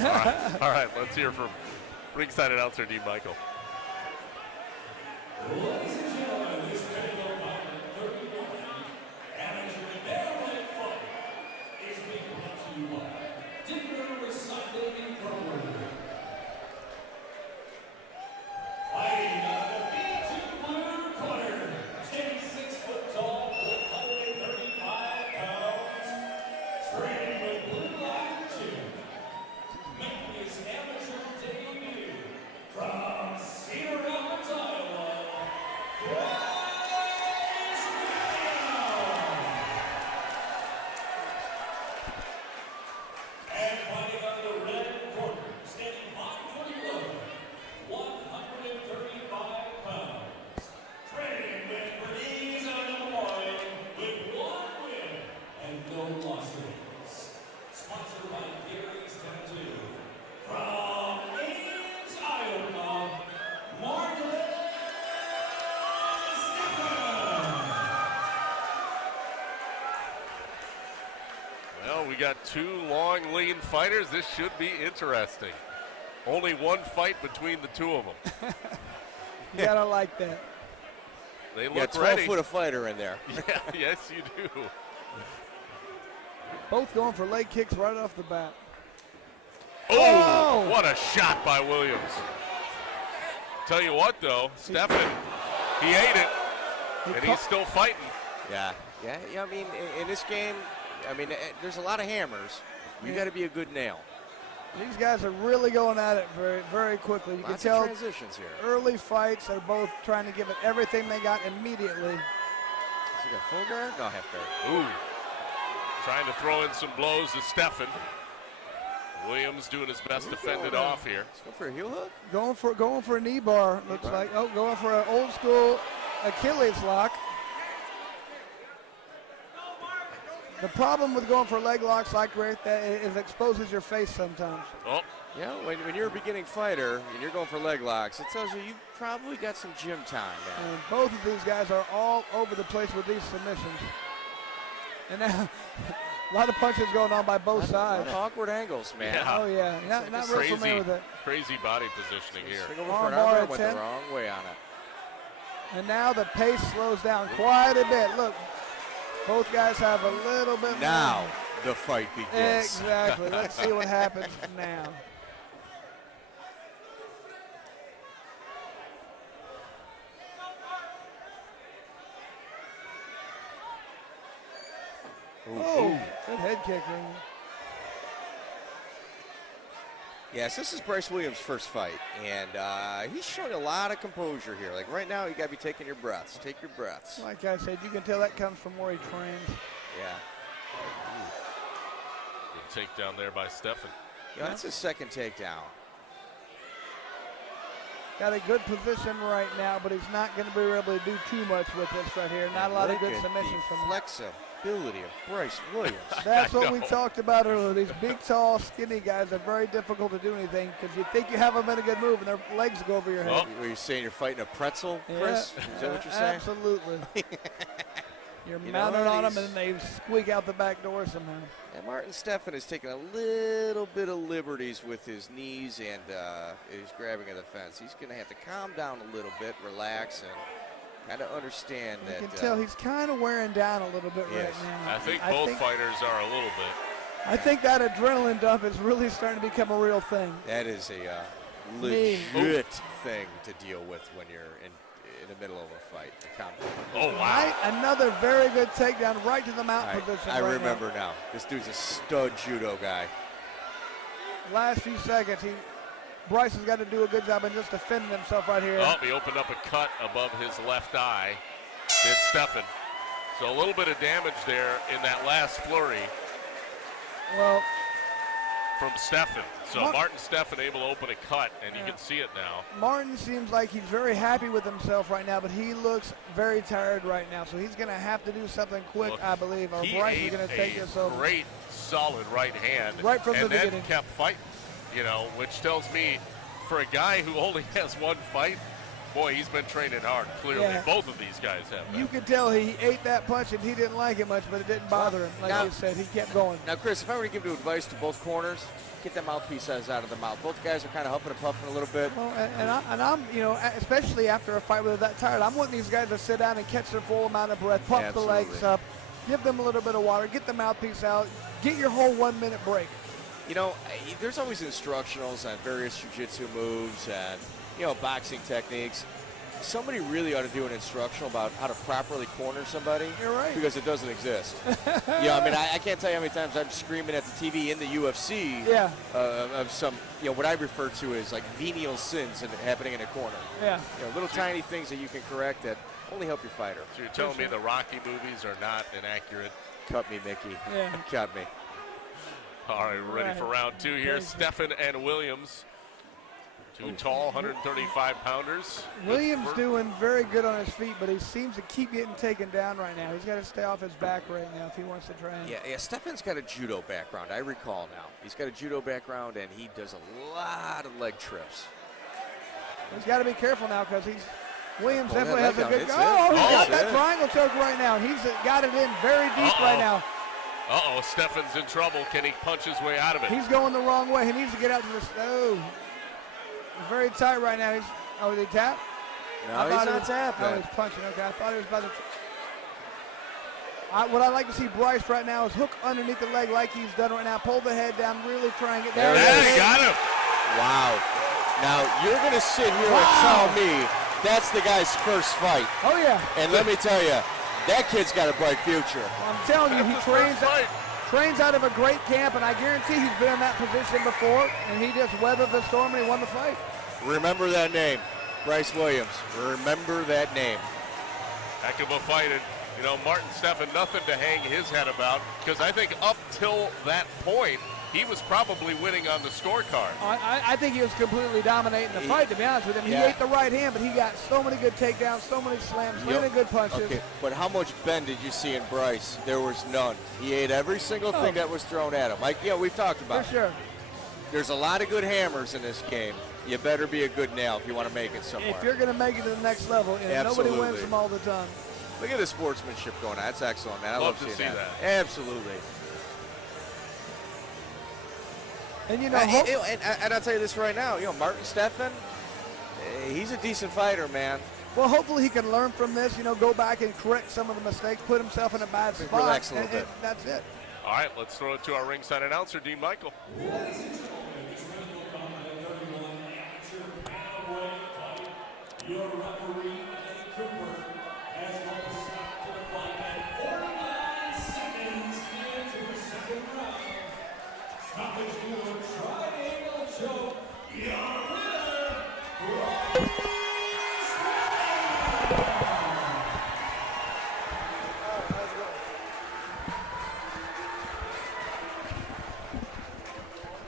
All right, let's hear from ringside announcer D. Michael. Ladies and gentlemen, this Pinnacle Combat 31 amateur middleweight fight is being brought to you by Dimmer Recycling Incorporated. Fighting out of the B2 blue corner, standing 6 foot tall, 135 pounds, training with Blue Line 2, making his amateur debut from Cedar Rapids, Iowa, Bryce. And fighting out of the red corner, standing 5 foot 11, 135 pounds, training with Bryce on the morning with 1 win and no losses. Sponsored by Gary's Tattoo. From Ames, Iowa, Martin Steffen. Well, we got 2 long, lean fighters. This should be interesting. Only 1 fight between the 2 of them. You gotta like that. They You look got 12 ready. foot of fighter in there. Yeah, yes, you do. Both going for leg kicks right off the bat. Oh, what a shot by Williams. Tell you what, though, Steffen, he ate it, and he's still fighting. Yeah. I mean, in this game, I mean, there's a lot of hammers. You got to be a good nail. These guys are really going at it very, very quickly. You Lots can tell of transitions here. early fights, they're both trying to give it everything they got immediately. Has he got full guard? No, half guard. Ooh, trying to throw in some blows to Steffen. Williams doing his best to fend it off here. Let's go for a heel hook. Going for a knee bar, looks like. Oh, going for an old school Achilles lock. The problem with going for leg locks like that is it exposes your face sometimes. Oh, Yeah, when you're a beginning fighter and you're going for leg locks, it tells you probably got some gym time now. And both of these guys are all over the place with these submissions. And now, a lot of punches going on by both sides. Lot of awkward angles, man. Yeah. Oh, yeah. Not real familiar with it. Crazy body positioning here. Swing over Arm for an bar armbar, at went 10. the wrong way on it. And now the pace slows down quite a bit. Look, both guys have a little bit more. Now the fight begins. Exactly. Let's see what happens now. Oh, good head kick. Man. Yes, this is Bryce Williams' first fight, and he's showing a lot of composure here. Like right now, you got to be taking your breaths. Take your breaths. Like I said, you can tell that comes from where he trains. Yeah. Good takedown there by Steffen. Yeah, that's his second takedown. Got a good position right now, but he's not going to be able to do too much with this right here. Not a lot of good submissions from him. Flexibility of Bryce Williams. That's what we talked about earlier. These big, tall, skinny guys are very difficult to do anything because you think you have them in a good move and their legs go over your head. Were you saying you're fighting a pretzel, Chris? Yeah, Is that what you're saying? Absolutely. You're You mounted know, on them these- and they squeak out the back door somehow. And Martin Steffen has taken a little bit of liberties with his knees and his grabbing of the fence. He's going to have to calm down a little bit, relax, and kind of understand You that. can tell he's kind of wearing down a little bit Yes. right now. I think both fighters are a little bit. I think that adrenaline dump is really starting to become a real thing. That is a legit thing to deal with when you're in the middle of a fight. Oh, wow. Right, another very good takedown right to the mount position. I right remember now. This dude's a stud judo guy. Last few seconds, Bryce has got to do a good job in just defending himself right here. Oh, he opened up a cut above his left eye, did Steffen. So a little bit of damage there in that last flurry Well, from Steffen. So Martin Steffen able to open a cut, and you can see it now. Martin seems like he's very happy with himself right now, but he looks very tired right now. So he's going to have to do something quick, I believe, or Bryce is going to take this over. Great, solid right hand. Right from the and then beginning. kept fighting, which tells me for a guy who only has one fight, Boy, he's been training hard, clearly. Yeah. Both of these guys have been. You could tell he ate that punch and he didn't like it much, but it didn't bother him. Like you said, he kept going. Now, Chris, if I were to give you advice to both corners, get that mouthpiece size out of the mouth. Both guys are kind of huffing and puffing a little bit. Well, and I'm, you know, especially after a fight where they're that tired, I'm wanting these guys to sit down and catch their full amount of breath, pump the legs up, give them a little bit of water, get the mouthpiece out, get your whole 1 minute break. You know, there's always instructionals on various jiu-jitsu moves and, you know, boxing techniques. Somebody really ought to do an instructional about how to properly corner somebody. You're right. Because it doesn't exist. Yeah, I mean, I can't tell you how many times I'm screaming at the TV in the UFC of some, you know, what I refer to as like venial sins happening in a corner. Yeah. You know, little tiny things that you can correct that only help your fighter. So you're telling me the Rocky movies are not inaccurate? Cut me, Mickey. Yeah. Cut me. All right, we're ready for round two here. Steffen and Williams. Two tall, 135-pounders. Williams doing very good on his feet, but he seems to keep getting taken down right now. He's got to stay off his back right now if he wants to train. Yeah, Steffen's got a judo background. I recall now. He's got a judo background, and he does a lot of leg trips. He's got to be careful now because Williams definitely has a good. He's got that triangle choke right now, and he's got it in very deep right now. Uh-oh, Steffen's in trouble. Can he punch his way out of it? He's going the wrong way. He needs to get out to the stove. He's very tight right now. Did he tap? No, he's not tapping. Oh, he's punching. Okay, I thought he was about to. What I'd like to see Bryce right now is hook underneath the leg like he's done right now. Pull the head down, really try and get down. There, got him. Wow. Now, you're going to sit here and tell me that's the guy's first fight. Oh, yeah. And let me tell you, that kid's got a bright future. I'm telling you, he trains out of a great camp, and I guarantee he's been in that position before, and he just weathered the storm and he won the fight. Remember that name, Bryce Williams. Remember that name. Heck of a fight. And, you know, Martin Steffen, nothing to hang his head about, because I think up till that point, he was probably winning on the scorecard. I think he was completely dominating the fight, to be honest with him. He ate the right hand, but he got so many good takedowns, so many slams, so many good punches. Okay, but how much bend did you see in Bryce? There was none. He ate every single thing that was thrown at him. Like, we've talked about For sure. There's a lot of good hammers in this game. You better be a good nail if you want to make it somewhere. If you're going to make it to the next level, and nobody wins them all the time. Look at the sportsmanship going on. That's excellent, man. I love to see that. Absolutely. And you know, and I'll tell you this right now. You know, Martin Steffen, he's a decent fighter, man. Well, hopefully he can learn from this. You know, go back and correct some of the mistakes, put himself in a bad spot. Relax a little bit. That's it. All right, let's throw it to our ringside announcer, Dean Michael. Your referee